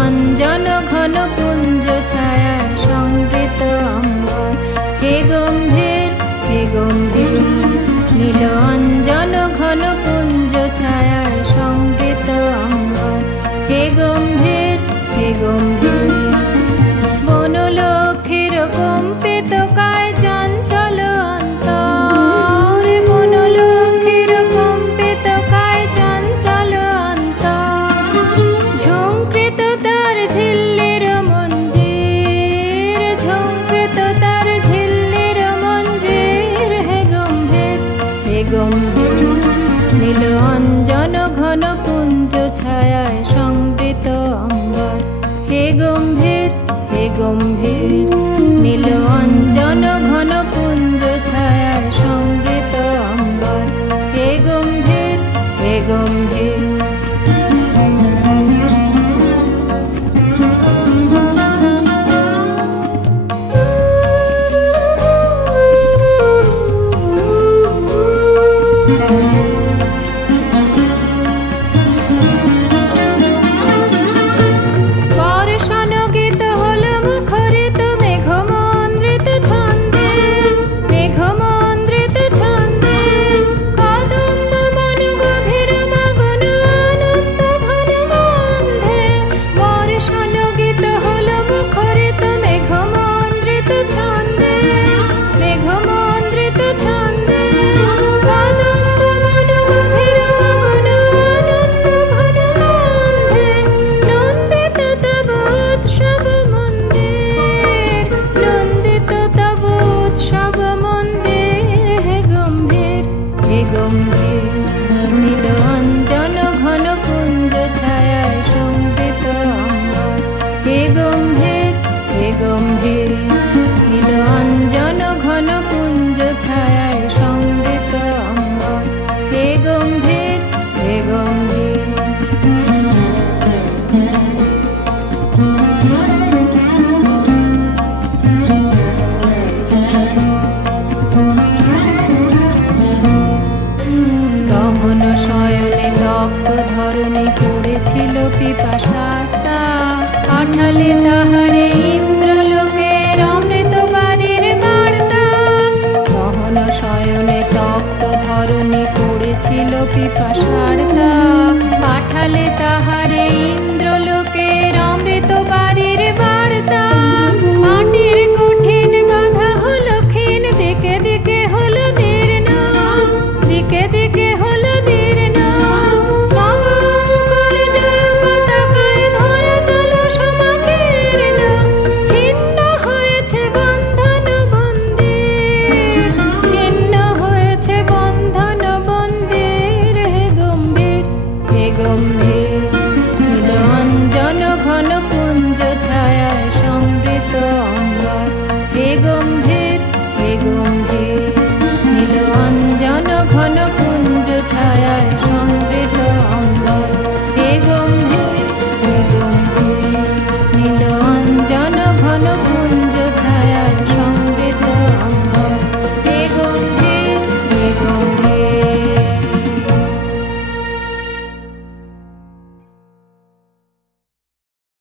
অঞ্জন ঘন পুঞ্জ ছায়া সংবৃত অম্বর। হে গম্ভীর হে গম্ভীর নীল অঞ্জন ঘন পুঞ্জ ছায়া সংবৃত অম্বর। হে গম্ভীর হে গম্ভীর বনলক্ষীর কম্পিত কায় চঞ্চল অন্তর। বনলক্ষীর কম্পিত কায় চঞ্চল অন্তর। ঝঙ্কৃত তার ঝিল্লির মঞ্জির, ঝঙ্কৃত তার ঝিল্লির মঞ্জির। হে গম্ভীর হে গম্ভীর নীল অঞ্জন ঘন পুঞ্জ ছায়ায় সংবৃত অম্বর। হে গম্ভীর হে গম্ভীর নীল অঞ্জন ঘন পুঞ্জ ছায়ায় সংবৃত অম্বর। হে গম্ভীর হে গম্ভীর নীল অঞ্জন ঘন পুঞ্জ ছায়ায় সংবৃত অম্বর। হে গম্ভীর হে গম্ভীর নীল অঞ্জন ঘন পুঞ্জ ছায়ায় সংবৃত অম্বর। হে গম্ভীর হে গম্ভীর দহন শয়নে দগ্ধ ধরণী পড়েছিল পিপাসার্তা। পাঠালে তাহারে ইন্দ্রলোকের অমৃত বাড়ির বার্তা। দহন শয়নে দগ্ধ ধরণী পড়েছিল পিপাসার্তা। পাঠালে তাহারে ইন্দ্রলোকের অমৃত বাড়ির বার্তা। মাটির কঠিন বাধা হলো ক্ষীণ, দিকে দিকে হলো দীর্ণ, দিকে দিকে হলো দীর্ণ। নবঙ্কর জয় পতাকায় ধরাতল সমাকীর্ণ। ছিন্ন হয়েছে বন্ধন বন্দির, ছিন্ন হয়েছে বন্ধন বন্দির। হে গম্ভীর হে গম্ভীর নীল অঞ্জন ঘন পুঞ্জ ছায়ায় সংবৃত